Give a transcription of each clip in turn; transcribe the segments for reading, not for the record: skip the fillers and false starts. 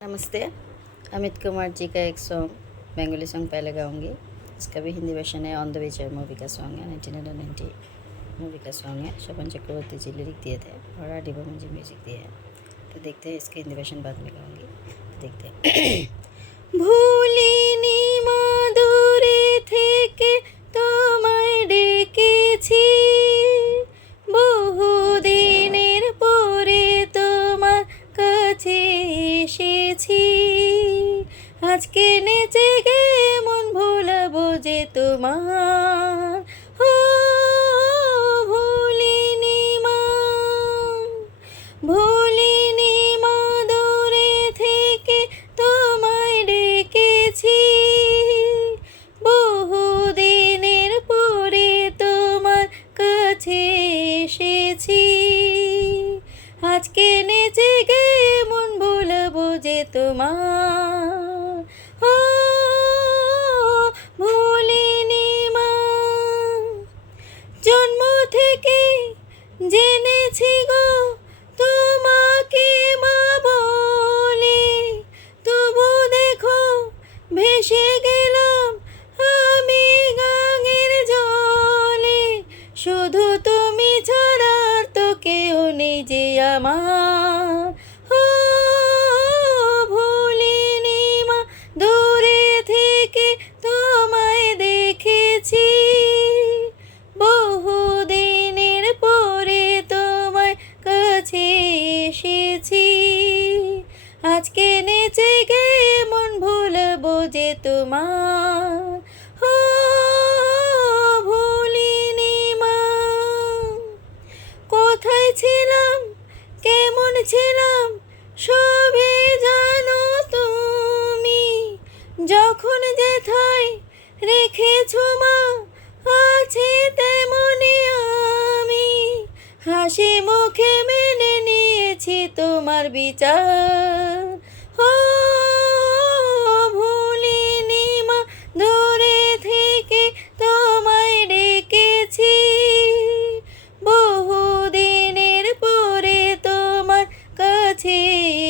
नमस्ते। अमित कुमार जी का एक सॉन्ग बंगाली सॉन्ग पहले गाऊंगी। इसका भी हिंदी वर्जन है। ऑन द विचर मूवी का सॉन्ग है, 1990 मूवी का सॉन्ग है। शोभन चक्रवर्ती जी लिरिक दिए थे और आर डी बर्मन जी म्यूजिक दिए हैं। तो देखते हैं, इसके हिंदी वर्जन बाद में गाऊंगी। तो देखते हैं। ভুলিনি মাদুরে থেকে তোমায় ডেকেছি, বহুদিনের পরে তোমার কাছে এসেছি। আজকে নেচে গে মন ভোলাবো যে তোমার, ও ভুলিনি মা, ভুলিনি মাদুরে থেকে তোমায় ডেকেছি, বহুদিনের পরে তোমার কাছে এসেছি। আজকে নেচে গে মন ভোলাবো যে তোমার, ও ভুলিনি মা। জন্ম থেকে জেনেছি গো তোমাকে মা বলে, তবু দেখো ভেসে গেলাম আমি গাঙের জলে। শুধু তুমি ছাড়া আর তো কেউ নেই যে আমার, ও ভুলিনি মা। দূরে থেকে তোমায় দেখেছি, বহুদিনের পরে তোমার কাছে এসেছি। আজকে নেচে গে মন ভুলবো যে তোমার, ও ভুলিনি মা। কোথায় ছিলাম, কেমন ছিলাম, সবে জানো তুমি। যখন যেথায় রেখেছো মা, আছি তেমনি আমি। হাসি মুখে মেনে নিয়েছি তোমার বিচার, ও ভুলিনি মা। দূরে থেকে তোমায় ডেকেছি, বহুদিনের পরে তোমার কাছে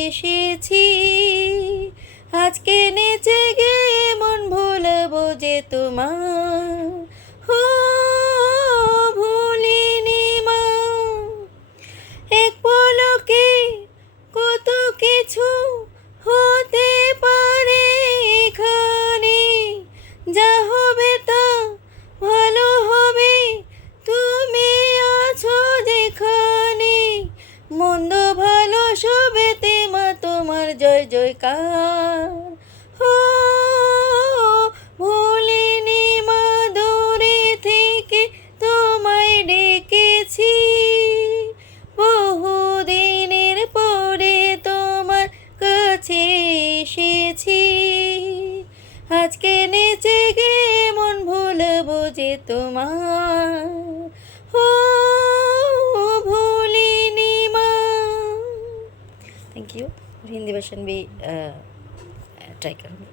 এসেছি। আজকে নেচে গে মন ভুলবো যে তোমার, ও ভুলিনি মা। এক পলকে কত কিছু হতে পারে এখানে, যা হবে তা ভালো হবে, তুমি আছো যেখানে। মন্দ ভালো সবেতে মা তোমার জয় জয়কার, ও ভুলিনি মা। দূরে থেকে তোমায় ডেকেছি, বহুদিনের পরে তোমার কাছে এসেছি। আজকে নেচে গে মন ভুলবো যে তোমার, ও भूलिनी माँ। Thank you. और हिंदी वर्जन भी ट्राई करूँगी।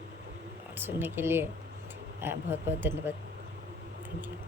और सुनने के लिए बहुत बहुत धन्यवाद। Thank you.